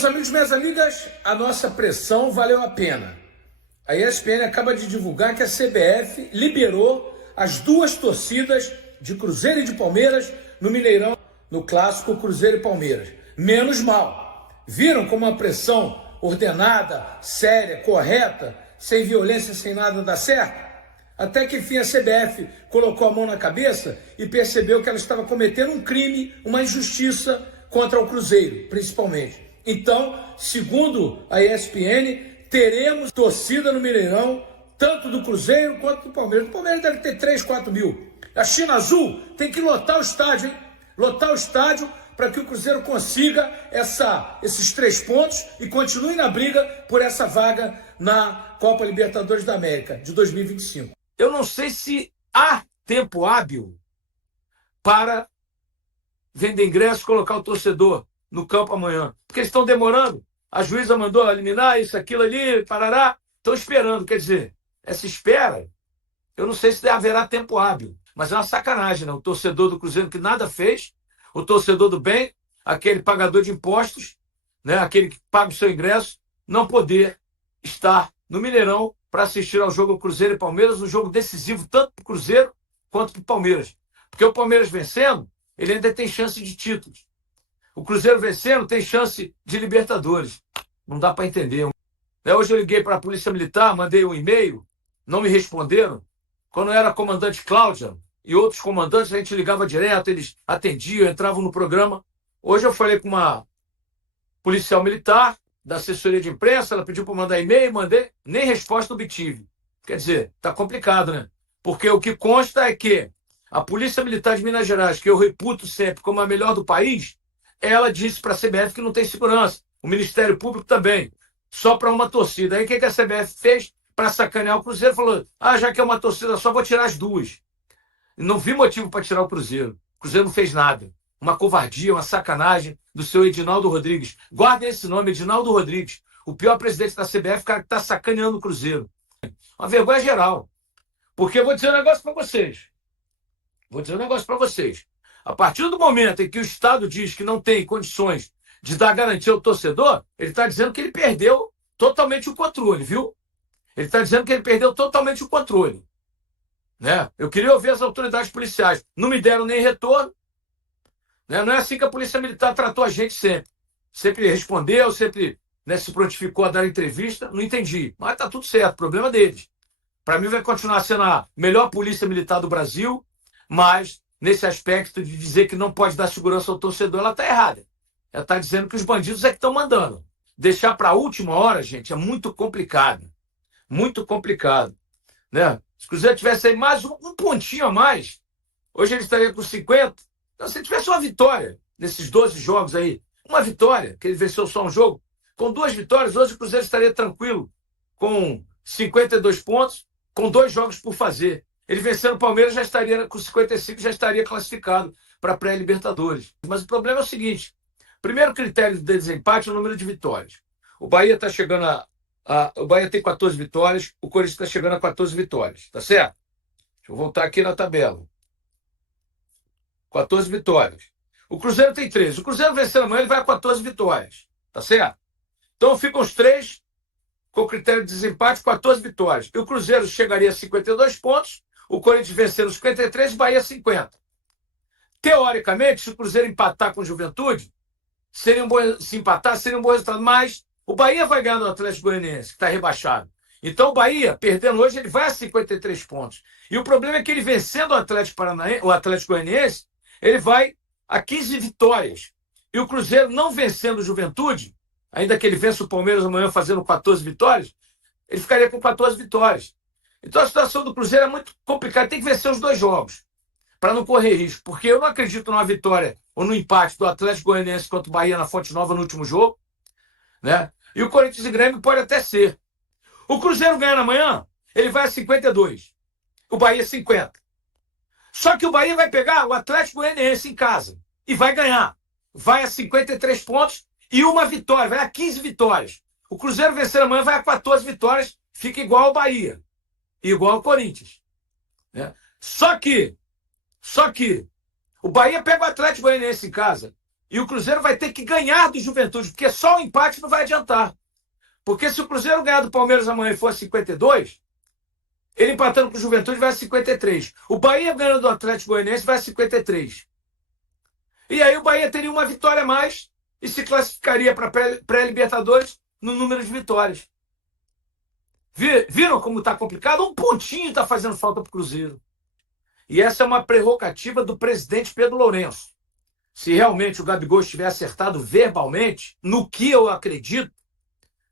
Meus amigos e minhas amigas, a nossa pressão valeu a pena. A ESPN acaba de divulgar que a CBF liberou as duas torcidas de Cruzeiro e de Palmeiras no Mineirão, no clássico Cruzeiro e Palmeiras. Menos mal. Viram como a pressão ordenada, séria, correta, sem violência, sem nada dá certo? Até que enfim a CBF colocou a mão na cabeça e percebeu que ela estava cometendo um crime, uma injustiça contra o Cruzeiro, principalmente. Então, segundo a ESPN, teremos torcida no Mineirão, tanto do Cruzeiro quanto do Palmeiras. O Palmeiras deve ter 3, 4 mil. A China Azul tem que lotar o estádio, hein? Lotar o estádio para que o Cruzeiro consiga esses 3 pontos e continue na briga por essa vaga na Copa Libertadores da América de 2025. Eu não sei se há tempo hábil para vender ingresso e colocar o torcedor no campo amanhã. Porque eles estão demorando. A juíza mandou eliminar isso, aquilo ali, parará. Estão esperando. Quer dizer, essa espera, eu não sei se haverá tempo hábil. Mas é uma sacanagem, né? O torcedor do Cruzeiro que nada fez, o torcedor do bem, aquele pagador de impostos, né? Aquele que paga o seu ingresso, não poder estar no Mineirão para assistir ao jogo Cruzeiro e Palmeiras, um jogo decisivo tanto para o Cruzeiro quanto para o Palmeiras. Porque o Palmeiras vencendo, ele ainda tem chance de títulos. O Cruzeiro vencendo tem chance de Libertadores. Não dá para entender. Hoje eu liguei para a Polícia Militar, mandei um e-mail, não me responderam. Quando eu era comandante Cláudia e outros comandantes, a gente ligava direto, eles atendiam, entravam no programa. Hoje eu falei com uma policial militar da assessoria de imprensa, ela pediu para mandar e-mail, mandei, nem resposta obtive. Quer dizer, tá complicado, né? Porque o que consta é que a Polícia Militar de Minas Gerais, que eu reputo sempre como a melhor do país, ela disse para a CBF que não tem segurança. O Ministério Público também. Só para uma torcida. Aí o que a CBF fez para sacanear o Cruzeiro? Falou, já que é uma torcida só, vou tirar as duas. Não vi motivo para tirar o Cruzeiro. O Cruzeiro não fez nada. Uma covardia, uma sacanagem do seu Edinaldo Rodrigues. Guardem esse nome, Edinaldo Rodrigues. O pior presidente da CBF, o cara que está sacaneando o Cruzeiro. Uma vergonha geral. Porque eu vou dizer um negócio para vocês. A partir do momento em que o Estado diz que não tem condições de dar garantia ao torcedor, ele está dizendo que ele perdeu totalmente o controle, viu? Ele está dizendo que ele perdeu totalmente o controle. Né? Eu queria ouvir as autoridades policiais. Não me deram nem retorno. Né? Não é assim que a Polícia Militar tratou a gente sempre. Sempre respondeu, sempre, né, se prontificou a dar entrevista. Não entendi. Mas está tudo certo, problema deles. Para mim vai continuar sendo a melhor Polícia Militar do Brasil, mas nesse aspecto de dizer que não pode dar segurança ao torcedor, ela está errada. Ela está dizendo que os bandidos é que estão mandando. Deixar para a última hora, gente, é muito complicado. Muito complicado. Né? Se o Cruzeiro tivesse aí mais um pontinho a mais, hoje ele estaria com 50. Então, se tivesse uma vitória nesses 12 jogos aí, uma vitória, que ele venceu só um jogo, com 2 vitórias, hoje o Cruzeiro estaria tranquilo, com 52 pontos, com 2 jogos por fazer. Ele vencendo o Palmeiras já estaria com 55, já estaria classificado para a pré-Libertadores. Mas o problema é o seguinte: primeiro critério de desempate é o número de vitórias. O Bahia está chegando o Bahia tem 14 vitórias, o Corinthians está chegando a 14 vitórias, tá certo? Deixa eu voltar aqui na tabela. 14 vitórias. O Cruzeiro tem 13. O Cruzeiro vencendo amanhã, ele vai a 14 vitórias, tá certo? Então ficam os 3 com critério de desempate, 14 vitórias. E o Cruzeiro chegaria a 52 pontos, o Corinthians vencendo 53 e o Bahia 50. Teoricamente, se o Cruzeiro empatar com o Juventude, se empatar, seria um bom resultado. Mas o Bahia vai ganhar do Atlético Goianiense, que está rebaixado. Então o Bahia, perdendo hoje, ele vai a 53 pontos. E o problema é que ele vencendo o Atlético Goianiense, ele vai a 15 vitórias. E o Cruzeiro não vencendo o Juventude, ainda que ele vença o Palmeiras amanhã fazendo 14 vitórias, ele ficaria com 14 vitórias. Então a situação do Cruzeiro é muito complicada. Tem que vencer os 2 jogos para não correr risco. Porque eu não acredito numa vitória ou no empate do Atlético Goianiense contra o Bahia na Fonte Nova no último jogo. Né? E o Corinthians e Grêmio pode até ser. O Cruzeiro ganhando amanhã, ele vai a 52. O Bahia 50. Só que o Bahia vai pegar o Atlético Goianiense em casa e vai ganhar. Vai a 53 pontos e uma vitória, vai a 15 vitórias. O Cruzeiro vencer amanhã vai a 14 vitórias, fica igual ao Bahia. Igual ao Corinthians. Né? Só que o Bahia pega o Atlético Goianiense em casa. E o Cruzeiro vai ter que ganhar do Juventude, porque só o empate não vai adiantar. Porque se o Cruzeiro ganhar do Palmeiras amanhã e for a 52, ele empatando com o Juventude vai a 53. O Bahia ganhando do Atlético Goianiense vai a 53. E aí o Bahia teria uma vitória a mais e se classificaria para pré-Libertadores no número de vitórias. Viram como está complicado? Um pontinho está fazendo falta para o Cruzeiro. E essa é uma prerrogativa do presidente Pedro Lourenço. Se realmente o Gabigol estiver acertado verbalmente, no que eu acredito,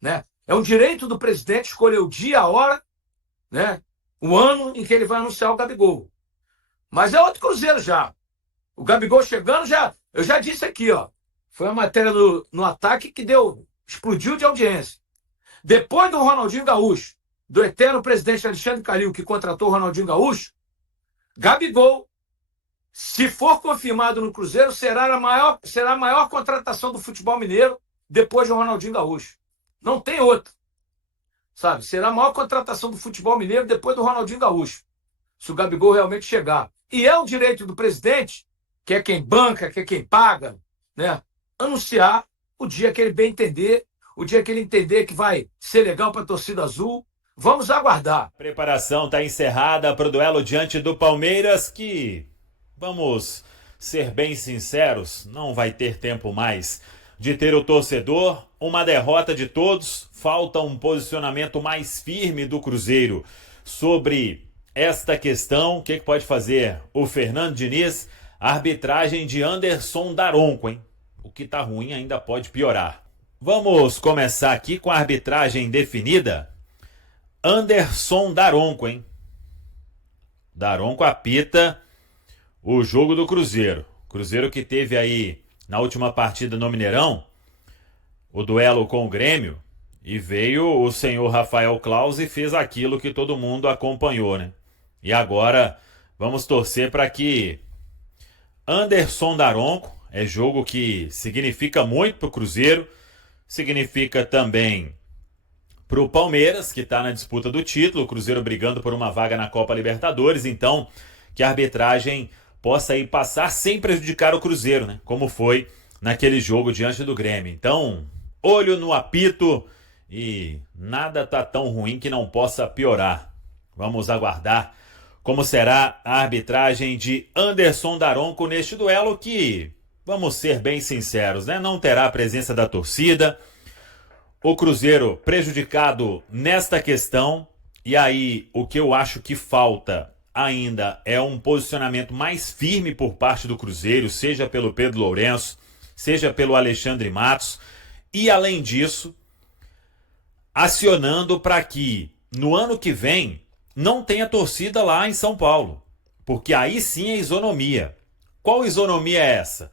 né, é um direito do presidente escolher o dia, a hora, né, o ano em que ele vai anunciar o Gabigol. Mas é outro Cruzeiro já. O Gabigol chegando, eu já disse aqui, ó, foi uma matéria no Ataque que explodiu de audiência. Depois do Ronaldinho Gaúcho, do eterno presidente Alexandre Calil, que contratou o Ronaldinho Gaúcho, Gabigol, se for confirmado no Cruzeiro, será a maior contratação do futebol mineiro depois do Ronaldinho Gaúcho. Não tem outro. Sabe? Será a maior contratação do futebol mineiro depois do Ronaldinho Gaúcho. Se o Gabigol realmente chegar. E é o direito do presidente, que é quem banca, que é quem paga, né, anunciar o dia que ele bem entender, o dia que ele entender que vai ser legal para a torcida azul. Vamos aguardar. A preparação está encerrada para o duelo diante do Palmeiras, que, vamos ser bem sinceros, não vai ter tempo mais de ter o torcedor. Uma derrota de todos, falta um posicionamento mais firme do Cruzeiro sobre esta questão. O que pode fazer o Fernando Diniz? A arbitragem de Anderson Daronco, hein? O que tá ruim ainda pode piorar. Vamos começar aqui com a arbitragem definida. Anderson Daronco, hein? Daronco apita o jogo do Cruzeiro. Cruzeiro que teve aí na última partida no Mineirão o duelo com o Grêmio, e veio o senhor Rafael Claus e fez aquilo que todo mundo acompanhou, né? E agora vamos torcer para que Anderson Daronco, é jogo que significa muito para o Cruzeiro, significa também para o Palmeiras, que está na disputa do título, o Cruzeiro brigando por uma vaga na Copa Libertadores, então que a arbitragem possa aí passar sem prejudicar o Cruzeiro, né? Como foi naquele jogo diante do Grêmio. Então, olho no apito e nada tá tão ruim que não possa piorar. Vamos aguardar como será a arbitragem de Anderson Daronco neste duelo que, vamos ser bem sinceros, né? Não terá a presença da torcida. O Cruzeiro prejudicado nesta questão. E aí, o que eu acho que falta ainda é um posicionamento mais firme por parte do Cruzeiro, seja pelo Pedro Lourenço, seja pelo Alexandre Matos. E, além disso, acionando para que no ano que vem não tenha torcida lá em São Paulo. Porque aí sim é isonomia. Qual isonomia é essa?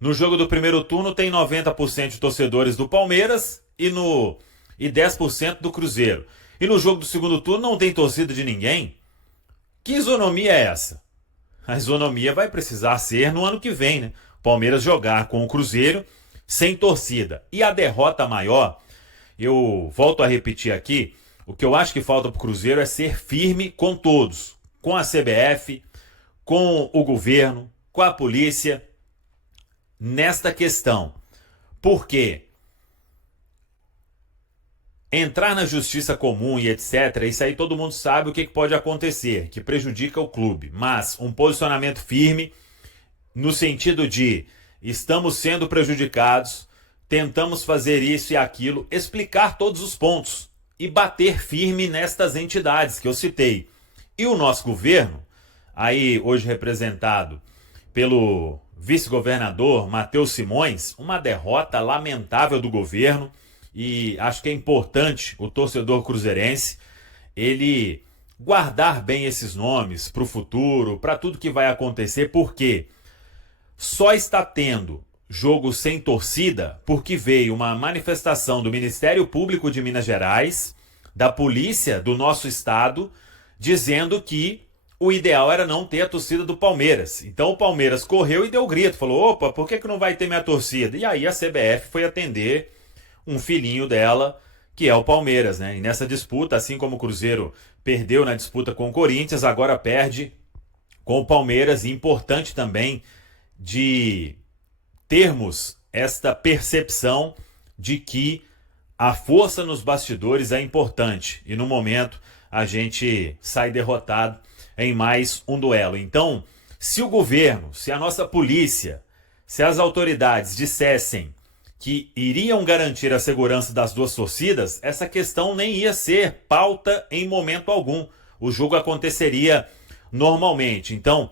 No jogo do primeiro turno tem 90% de torcedores do Palmeiras e 10% do Cruzeiro. E no jogo do segundo turno não tem torcida de ninguém? Que isonomia é essa? A isonomia vai precisar ser no ano que vem, né? Palmeiras jogar com o Cruzeiro sem torcida. E a derrota maior, eu volto a repetir aqui, o que eu acho que falta para o Cruzeiro é ser firme com todos. Com a CBF, com o governo, com a polícia, nesta questão. Por quê? Entrar na justiça comum e etc., isso aí todo mundo sabe o que pode acontecer, que prejudica o clube. Mas um posicionamento firme no sentido de estamos sendo prejudicados, tentamos fazer isso e aquilo, explicar todos os pontos e bater firme nestas entidades que eu citei. E o nosso governo, aí hoje representado pelo vice-governador Matheus Simões, uma derrota lamentável do governo. E acho que é importante o torcedor cruzeirense ele guardar bem esses nomes para o futuro, para tudo que vai acontecer, porque só está tendo jogo sem torcida porque veio uma manifestação do Ministério Público de Minas Gerais, da polícia do nosso estado, dizendo que o ideal era não ter a torcida do Palmeiras. Então o Palmeiras correu e deu grito, falou, opa, por que não vai ter minha torcida? E aí a CBF foi atender um filhinho dela, que é o Palmeiras, né? E nessa disputa, assim como o Cruzeiro perdeu na disputa com o Corinthians, agora perde com o Palmeiras. E importante também de termos esta percepção de que a força nos bastidores é importante e no momento a gente sai derrotado em mais um duelo. Então, se o governo, se a nossa polícia, se as autoridades dissessem que iriam garantir a segurança das duas torcidas, essa questão nem ia ser pauta em momento algum. O jogo aconteceria normalmente. Então,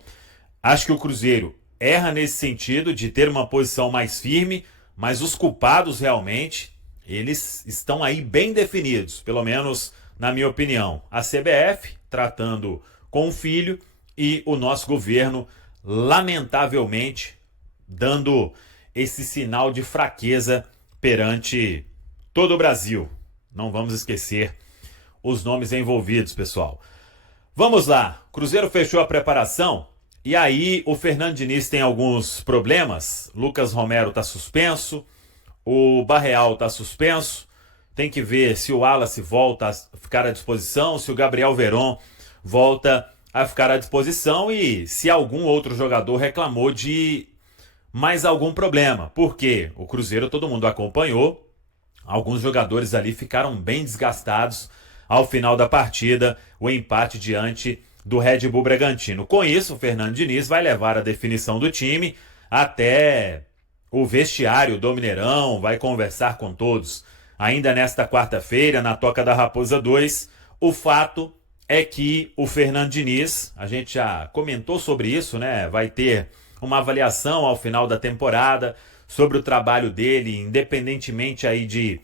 acho que o Cruzeiro erra nesse sentido de ter uma posição mais firme, mas os culpados realmente, eles estão aí bem definidos, pelo menos na minha opinião. A CBF tratando com o filho e o nosso governo, lamentavelmente, dando esse sinal de fraqueza perante todo o Brasil. Não vamos esquecer os nomes envolvidos, pessoal. Vamos lá, Cruzeiro fechou a preparação e aí o Fernando Diniz tem alguns problemas. Lucas Romero está suspenso, o Barreal está suspenso. Tem que ver se o Wallace volta a ficar à disposição, se o Gabriel Veron volta a ficar à disposição e se algum outro jogador reclamou de mais algum problema. Porque o Cruzeiro, todo mundo acompanhou, alguns jogadores ali ficaram bem desgastados ao final da partida, o empate diante do Red Bull Bragantino. Com isso, o Fernando Diniz vai levar a definição do time até o vestiário do Mineirão, vai conversar com todos. Ainda nesta quarta-feira, na Toca da Raposa 2, o fato é que o Fernando Diniz, a gente já comentou sobre isso, né? Vai ter uma avaliação ao final da temporada sobre o trabalho dele, independentemente aí de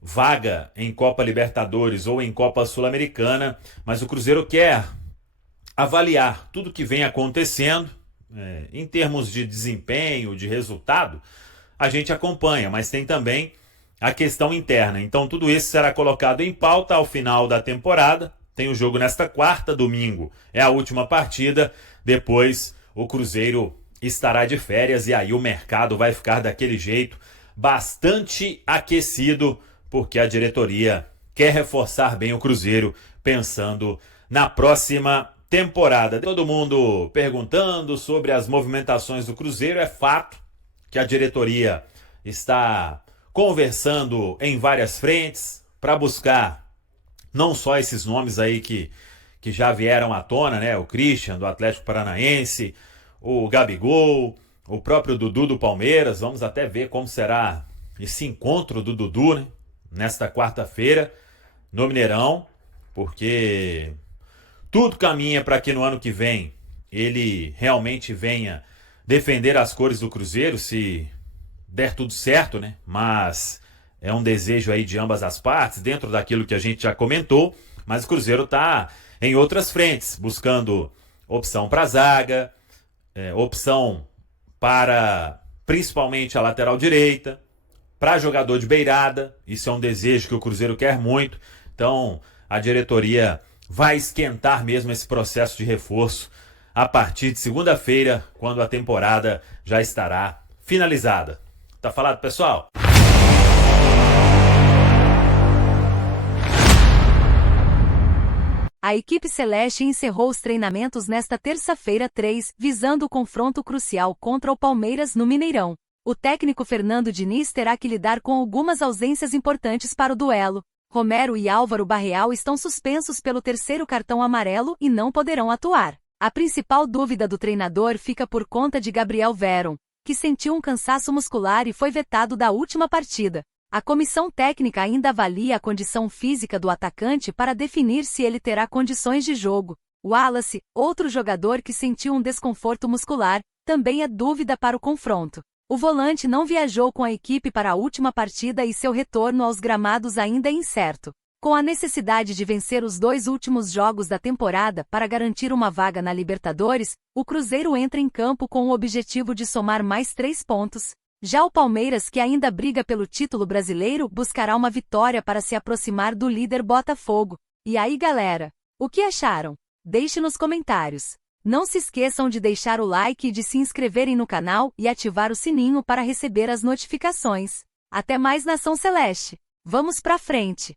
vaga em Copa Libertadores ou em Copa Sul-Americana, mas o Cruzeiro quer avaliar tudo que vem acontecendo, em termos de desempenho, de resultado, a gente acompanha, mas tem também a questão interna. Então tudo isso será colocado em pauta ao final da temporada. Tem o jogo nesta quarta, domingo é a última partida, depois o Cruzeiro estará de férias e aí o mercado vai ficar daquele jeito, bastante aquecido, porque a diretoria quer reforçar bem o Cruzeiro, pensando na próxima temporada. Todo mundo perguntando sobre as movimentações do Cruzeiro. É fato que a diretoria está conversando em várias frentes para buscar não só esses nomes aí que já vieram à tona, né? O Christian do Atlético Paranaense, o Gabigol, o próprio Dudu do Palmeiras. Vamos até ver como será esse encontro do Dudu, né? Nesta quarta-feira no Mineirão, porque tudo caminha para que no ano que vem ele realmente venha defender as cores do Cruzeiro, se der tudo certo, né? Mas é um desejo aí de ambas as partes, dentro daquilo que a gente já comentou, mas o Cruzeiro está em outras frentes, buscando opção para zaga, opção para principalmente a lateral direita, para jogador de beirada. Isso é um desejo que o Cruzeiro quer muito. Então a diretoria vai esquentar mesmo esse processo de reforço a partir de segunda-feira, quando a temporada já estará finalizada. Tá falado, pessoal? A equipe celeste encerrou os treinamentos nesta terça-feira 3, visando o confronto crucial contra o Palmeiras no Mineirão. O técnico Fernando Diniz terá que lidar com algumas ausências importantes para o duelo. Romero e Álvaro Barreal estão suspensos pelo terceiro cartão amarelo e não poderão atuar. A principal dúvida do treinador fica por conta de Gabriel Veron, que sentiu um cansaço muscular e foi vetado da última partida. A comissão técnica ainda avalia a condição física do atacante para definir se ele terá condições de jogo. Wallace, outro jogador que sentiu um desconforto muscular, também é dúvida para o confronto. O volante não viajou com a equipe para a última partida e seu retorno aos gramados ainda é incerto. Com a necessidade de vencer os 2 últimos jogos da temporada para garantir uma vaga na Libertadores, o Cruzeiro entra em campo com o objetivo de somar mais 3 pontos. Já o Palmeiras, que ainda briga pelo título brasileiro, buscará uma vitória para se aproximar do líder Botafogo. E aí, galera? O que acharam? Deixe nos comentários. Não se esqueçam de deixar o like e de se inscreverem no canal e ativar o sininho para receber as notificações. Até mais, Nação Celeste! Vamos pra frente!